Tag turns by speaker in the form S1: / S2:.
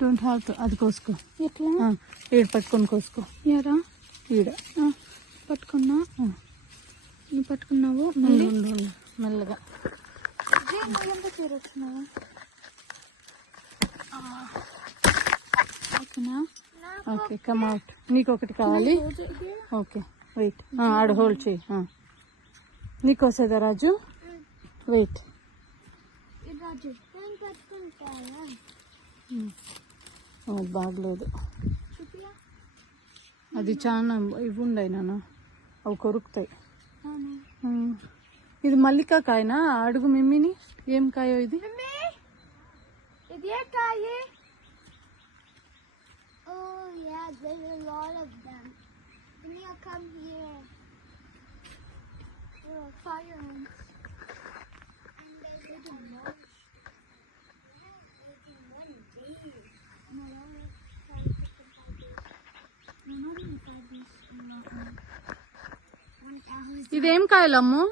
S1: Don't have to అది కోసుకో.
S2: ఎట్లా?
S1: ఈడ పట్టుకొని కోసుకో.
S2: ఎరా
S1: ఈడ.
S2: పట్టుకున్నా? నువ్వు పట్టుకున్నావు.
S1: మెల్లగా.
S2: చేరొచ్చినావు ఓకేనా?
S1: ఓకే కమ్ అవుట్ నీకు ఒకటి కావాలి ఓకే వెయిట్ ఆడ హోల్డ్ చేయి. ఆ. నీకు వస్తుందా రాజు వెయిట్ బాగలేదు. అది చాలా ఇవి ఉన్నాయి నాన్న అవి కొరుకుతాయి. ఇది మల్లికా కాయనా అడుగు మిమ్మిని. ఏం కాయో ఇది? ఇదేం కాయలమ్ము?